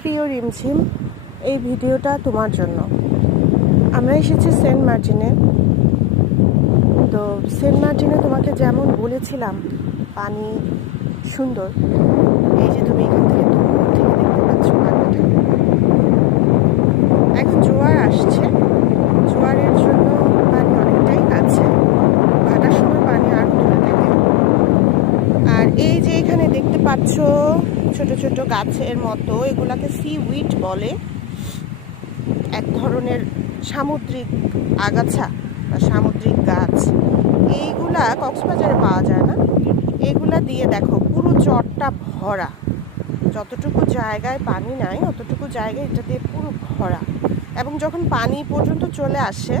প্রিয় রিমঝিম, এই ভিডিওটা তোমার জন্য। আমরা এসেছি সেন্ট মার্টিনে। তো সেন্ট মার্টিনে তোমাকে যেমন বলেছিলাম পানি সুন্দর, এই যে তুমি এখান থেকে দূর থেকে দেখতে পাচ্ছ পানিটা। এখন জোয়ার আসছে, জোয়ারের জন্য পানি অনেকটাই কাছে, ভাটার সময় পানি আর তুলে থাকে। আর এই যে এখানে দেখতে পাচ্ছ ছোট ছোট গাছের মতো, এগুলাকে সি উইড বলে, এক ধরনের সামুদ্রিক আগাছা বা সামুদ্রিক গাছ। এইগুলা কক্সবাজারে পাওয়া যায় না। এগুলা দিয়ে দেখো পুরো চরটা ভরা, যতটুকু জায়গায় পানি নাই অতটুকু জায়গায় এটা দিয়ে পুরো ভরা। এবং যখন পানি পর্যন্ত চলে আসে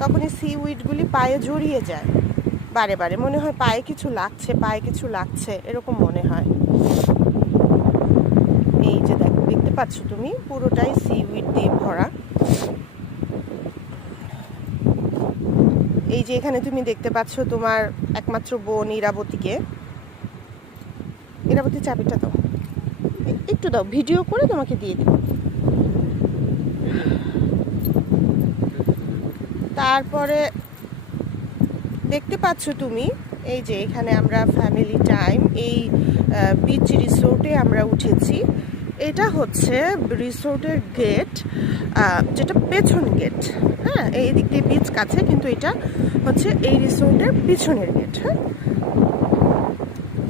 তখন এই সি উইডগুলি পায়ে জড়িয়ে যায়, বারে বারে মনে হয় পায়ে কিছু লাগছে, পায়ে কিছু লাগছে, এরকম মনে হয়। এই যে দেখো, দেখতে পাচ্ছ তুমি পুরোটাই সি উইড দিয়ে ভরা। এই যে এখানে তুমি দেখতে পাচ্ছ তোমার একমাত্র বোন ইরাবতীকে। ইরাবতী চাবিটা দাও, একটু দাও, ভিডিও করে তোমাকে দিয়ে দিব। তারপরে দেখতে পাচ্ছ তুমি এই যে এখানে আমরা ফ্যামিলি টাইম, এই বিচ রিসোর্টে আমরা উঠেছি। এটা হচ্ছে রিসোর্টের গেট, যেটা পেছন গেট। হ্যাঁ, এই দিক দিয়ে বিচ কাছে, কিন্তু এটা হচ্ছে এই রিসোর্টের পিছনের গেট। হ্যাঁ,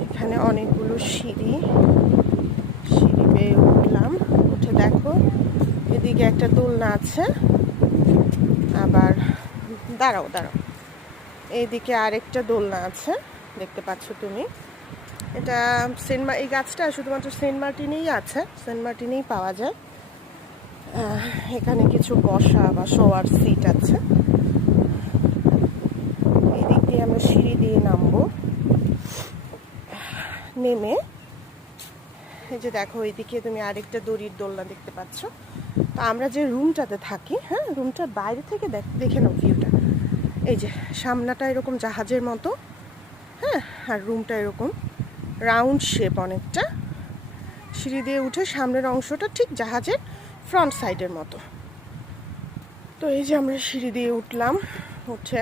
এখানে অনেকগুলো সিঁড়ি বেয়ে উঠলাম। উঠে দেখো এদিকে একটা দোলনা আছে, আবার দাঁড়াও এইদিকে আরেকটা দোলনা আছে, দেখতে পাচ্ছ তুমি। এটা এই গাছটা শুধুমাত্র সেন্ট মার্টিনেই আছে, সেন্ট মার্টিনেই পাওয়া যায়। এখানে কিছু বসা বা শোয়ার সিট আছে। এই দিক দিয়ে আমরা সিঁড়ি দিয়ে নামবো। নেমে এই যে দেখো এইদিকে তুমি আরেকটা দড়ির দোলনা দেখতে পাচ্ছ। তো আমরা যে রুমটাতে থাকি, হ্যাঁ, রুমটার বাইরে থেকে দেখে নাও ভিউটা। এই যে সামনাটা এরকম জাহাজের মতো, হ্যাঁ, আর রুমটা এরকম রাউন্ড শেপ অনেকটা। সিঁড়ি দিয়ে উঠে সামনের অংশটা ঠিক জাহাজের ফ্রন্ট সাইডের মতো। তো এই যে আমরা সিঁড়ি দিয়ে উঠলাম, উঠে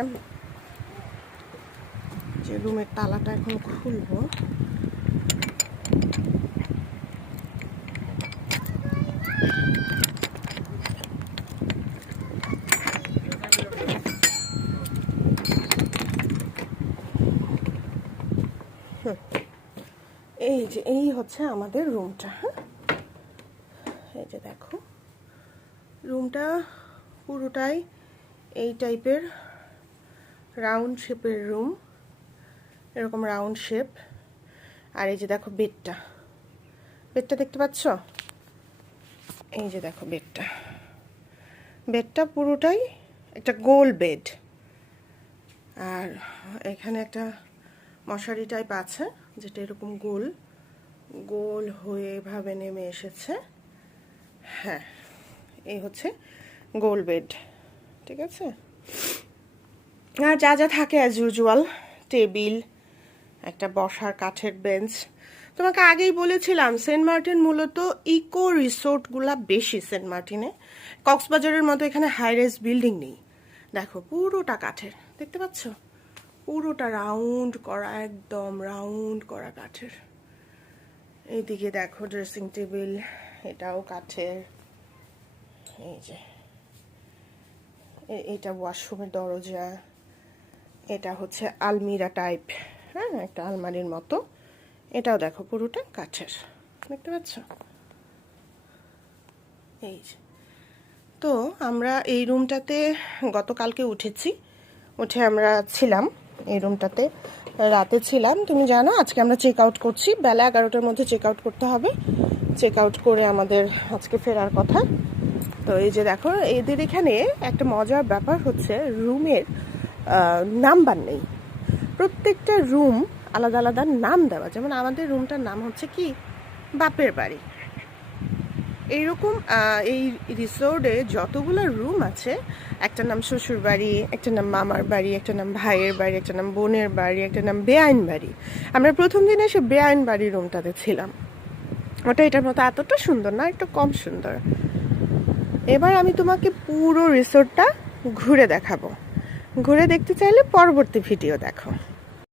যে রুমের তালাটা এখন খুলবো। এই যে এই হচ্ছে আমাদের রুমটা। হ্যাঁ, এই যে দেখো রুমটা পুরোটাই এই টাইপের রাউন্ড শেপের রুম, এরকম রাউন্ড শেপ। আর এই যে দেখো বেডটা দেখতে পাচ্ছ? এই যে দেখো বেডটা পুরোটাই একটা গোল বেড। আর এখানে একটা মশারি টাইপ আছে, যেটা এরকম গোল হয়ে এভাবে নেমে এসেছে। হ্যাঁ, এই হচ্ছে গোল বেড, ঠিক আছে। আর যা যা থাকে অ্যাজ ইউজুয়াল, টেবিল, একটা বসার কাঠের বেঞ্চ। তোমাকে আগেই বলেছিলাম সেন্ট মার্টিন মূলত ইকো রিসোর্টগুলা বেশি সেন্ট মার্টিনে। কক্সবাজারের মতো এখানে হাই রাইজ বিল্ডিং নেই। দেখো পুরোটা কাঠের, দেখতে পাচ্ছ? পুরোটা রাউন্ড করা, একদম রাউন্ড করা কাঠের। এইদিকে দেখো ড্রেসিং টেবিল, এটাও কাঠের। এই যে এটা ওয়াশরুমের দরজা, এটা হচ্ছে আলমিরা টাইপ, হ্যাঁ, একটা আলমারির মতো। এটাও দেখো পুরোটা কাঠের, দেখতে পাচ্ছ? এই যে, তো আমরা এই রুমটাতে গতকালকে উঠে আমরা ছিলাম এই রুমটাতে, রাতে ছিলাম। তুমি জানো আজকে আমরা চেক আউট করছি, বেলা 11টার মধ্যে চেক আউট করতে হবে। চেক আউট করে আমাদের আজকে ফেরার কথা। তো এই যে দেখো এদের এখানে একটা মজার ব্যাপার হচ্ছে রুমের নাম্বার নেই, প্রত্যেকটা রুম আলাদা আলাদা নাম দেওয়া। যেমন আমাদের রুমটার নাম হচ্ছে কি বাপের বাড়ি। এইরকম এই রিসোর্টে যতগুলো রুম আছে, একটা নাম শ্বশুর বাড়ি, একটা নাম মামার বাড়ি, একটা নাম ভাইয়ের বাড়ি, একটা নাম বোনের বাড়ি, একটা নাম বেআইন বাড়ি। আমরা প্রথম দিন এসে বেআইন বাড়ির রুমটাতে ছিলাম। ওটা এটার মতো এতটা সুন্দর না, একটু কম সুন্দর। এবার আমি তোমাকে পুরো রিসোর্টটা ঘুরে দেখাবো। ঘুরে দেখতে চাইলে পরবর্তী ভিডিও দেখো।